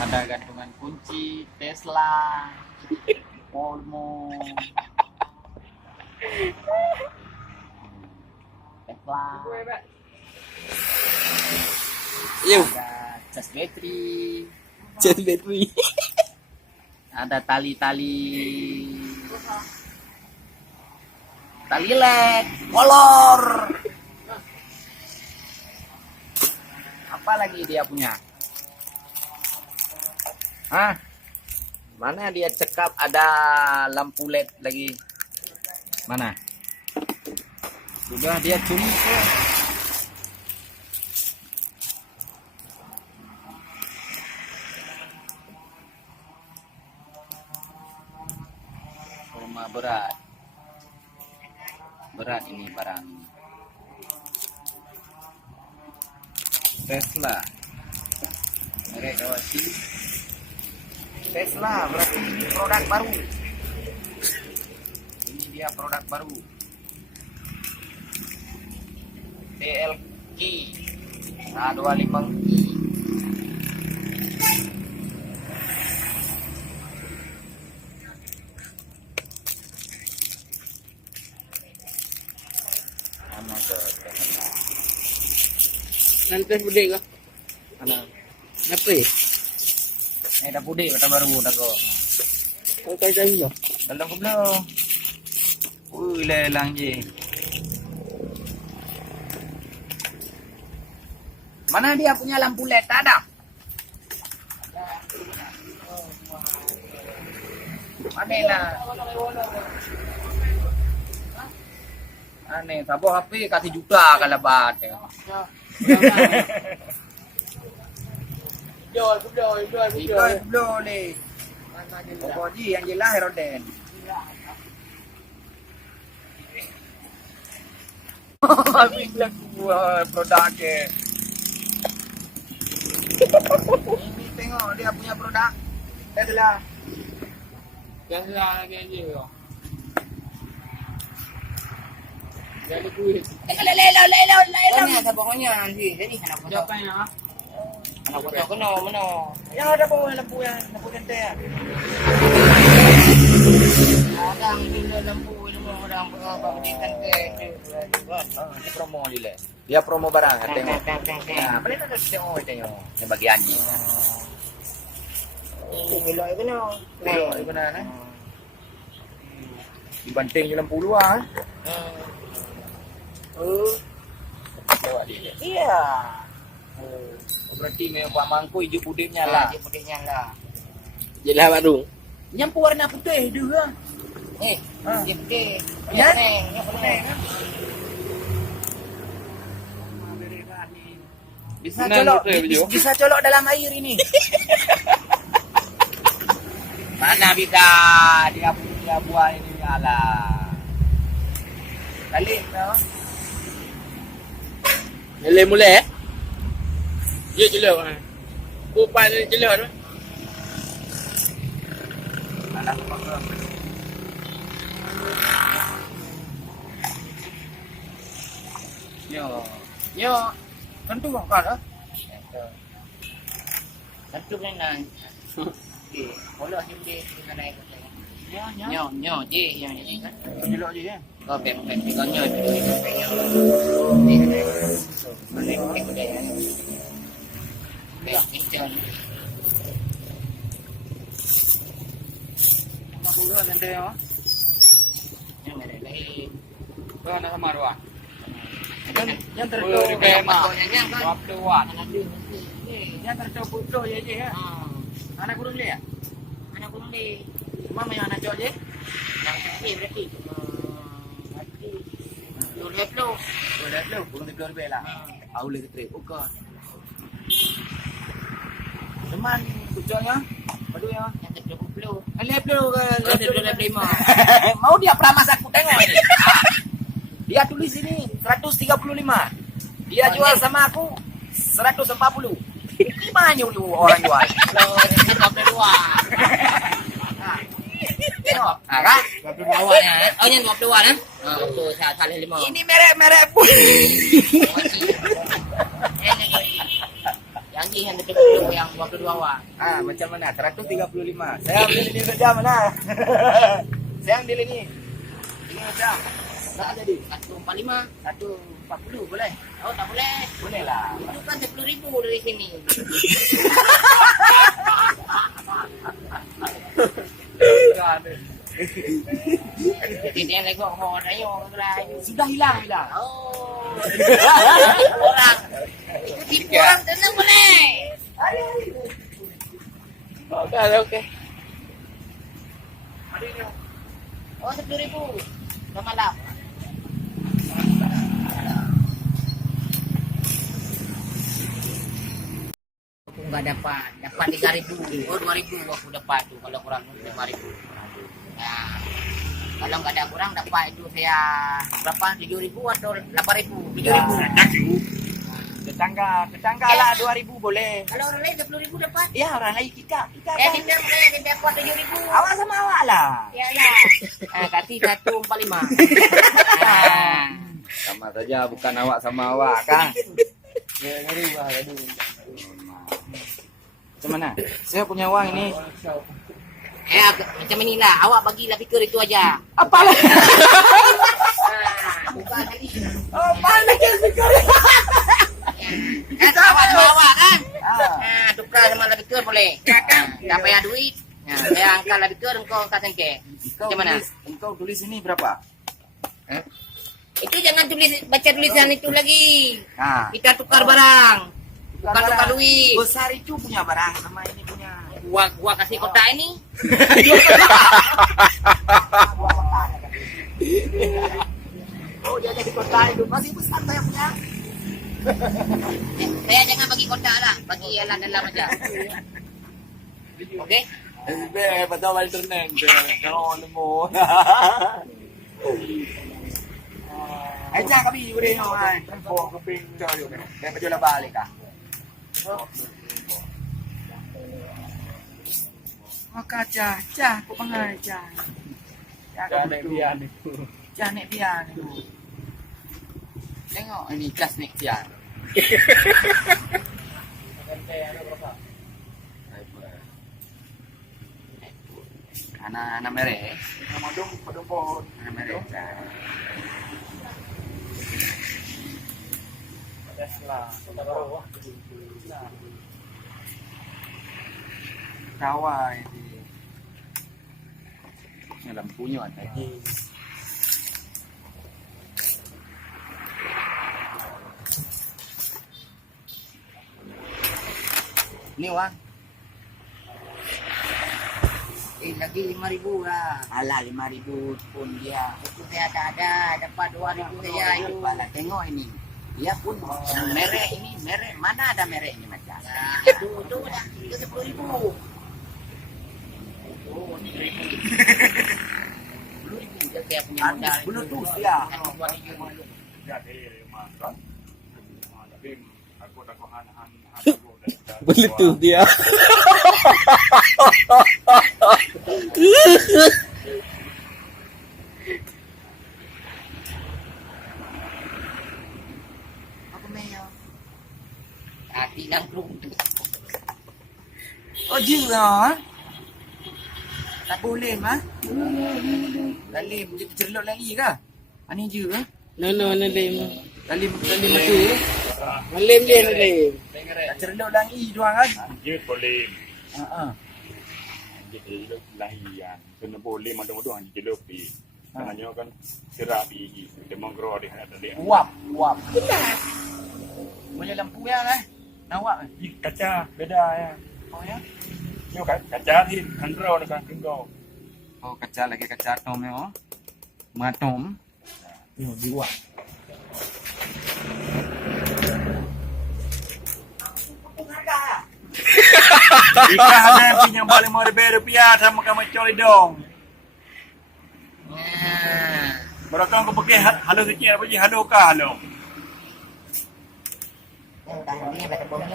Ada gantungan kunci, Tesla, Volvo, Tesla. Yo, Ada cas bateri, jet battery. ada tali-tali led, kolor. Apa lagi dia punya? Hah? Mana dia cekap ada lampu led lagi? Mana? Sudah dia curi ke? Rumah berat. Berat ini barang. Tesla. Merek Kawasaki. Tesla berarti ini produk baru. Ini dia produk baru. TLK A25i. Ano to? Nanti bude ko. Ano? Apa eh? Dah pudi kata baru dah ko. Kau kau tahu tak? Dalam ko belum. Lelang je. Mana dia punya lampu LED? Tak ada. Mana lah? Aneh, sabar HP kasih juta kalau bat. Jual. Boleh. Pokoknya yang jelas Heroden. Bilang gua produk ke. Ini tengok dia punya produk. Tesla. Tesla lagi aje kau. Jadi duit. Lelo. Mana sabangnya nanti. Jadi anak kau. Siapa yang? Anak kau kena mana? Yang ada bawa lampu gente ya. Ada bila lampu ilmu orang berbandingkan ke. Ini promo lile. Dia promo barang tengok. Nah, boleh tak tengok. Ini bagi anjing. Bila kena. Tengok di mana nah. Dibanting je lampu luar. Lewat dia. Iya. Berarti memang Pak Mangku hijau putih nyala. Dia putih nyala. Jelas baru. Nyampu warna putih juga. Dia putih. Ya? Yang kuning. Bisa colok, bisa colok dalam air ini. Mana bisa dia buat ini alah. Balik no. Nilai mulai eh? Dia jelas kan. Kupas dia jelas tu. Alah pakai. Yo. Tentu kan ah. Satu kan nak. Okey, bola dia dengan naik ke saya. Nyo je yang ni kan. Jelok je kan. Kau pem tiganya tu. Ni kan. Boleh boleh. Ya, intern. Nak gula nanti ya. Yang ada lagi. Kau nak sama ruang. Yang Oh, tertutup repair mak. yang kan. 20 watt. Nanti. Yang tertutup putus je ya. Anak kurung dia. Anak kurang di. Mama yang anak cok je. Yang ni berarti. Berarti. Dua puluh. Boleh lu, kurung 30 lebih lah. Aku boleh ketrik. Bukan. Teman pucuknya. Padu ya. Yang 30. Lep lu ke? Ada 25. Mau dia peramas aku tengok ini. Dia tulis ini 135. Dia jual sama aku 140. Gimana lu orang jual? Kalau yang 22. Tengok. Kan? 22 awalnya. Oh, yang 22 kan? Betul, saya salah 5. Ini merek-merek pun. Yang ni yang betul-betul yang 22 awak. Macam mana? 135. Saya ambil ini saja mana? Saya ambil ini. Ini macam. Berapa jadi? 145, 140 boleh? Oh tak boleh. Boleh lah. Itu kan 10,000 dari sini. Jadi dia lagi ngomong ayo orang Sudah hilang hilang. oh orang itu tipu orang tenang boleh. Okey, okey. Oh 10,000 dah malam. Aku nggak dapat 3,000 oh 2,000 aku dapat tuh kalau kurang 5,000. Nah, kalau nggak ada kurang dapat itu saya berapa 7,000 atau 8,000 7,000. Tetangga lah 2,000 boleh. Kalau orang lain 10,000 dapat. Ya orang lain kita Kita kan. dia dapat 7,000. Awak sama awak lah. Ya lah. Kati 145. Sama saja bukan awak sama awak kan. Macam mana? Saya punya uang ini. Macam inilah. Awak bagilah fikir itu aja. Apalah? Bukan kali. Apa lagi fikir? Kan awak sama awak kan? Tukar sama lah fikir boleh. Tak payah duit. Saya angkat lah fikir, engkau angkat sengke. Macam mana? Engkau tulis ini berapa? Itu jangan baca tulisan itu lagi. Kita Kita tukar barang. Tukar duit. Besar itu punya barang sama ini punya. Gua kasih kotak ini. Oh dia jadi kota itu masih besar saya punya. Saya jangan bagi kotak lah. Bagi ialah dalam aja. Okey? Betul betul nen. Kalau lemo. Aja kami boleh no ai. Kau keping cari ni. Dia pergi lah balik ah. Maka cah kau pangai cah. Jangan biar ni. Jangan biar ni. Tengok ini kelas nek biar. Anak merek. Padung pohon. Anak merek. Kawai ini lampunya ada. Ini uang. Lagi 5,000 lah. Alah 5,000 pun dia. Itu saya ada dapat 2,000 saja itu. Alah tengok ini. Dia pun merek ini merek mana ada merek ini macam. Nah, itu dah. Itu 10,000. Oh, 10,000. 10,000 dia saya punya modal. Bluetooth dia. Bluetooth dia. Aku mayo. Hati lang bluetooth. Oh jira. Tak boleh mah. Lalim dia tercelok lagi ke? Ani je ke? No, lalim. Lalim mati. Lalim dia lalim. Tak tercelok lagi doang kan? Dia boleh. Ha. Dia lahian. Kena boleh mandang-mandang hanya jeluk di. Sebenarnya kan serak biji. Dia menggerak di hadapan dia. Uap. Boleh lampu ya kan? Nawak. Kaca beda ya. Oh ya. Yo kaca ni kandro dengan kengkau. Oh kaca lagi kaca atom ya. Oh. Matom. Yo diuap. Ika ada pinjam balik RM5 sama kamu coli dong. Nah. Mereka kau pakai halo sikit apa je halo kah halo. Yang dah ni pada bawah.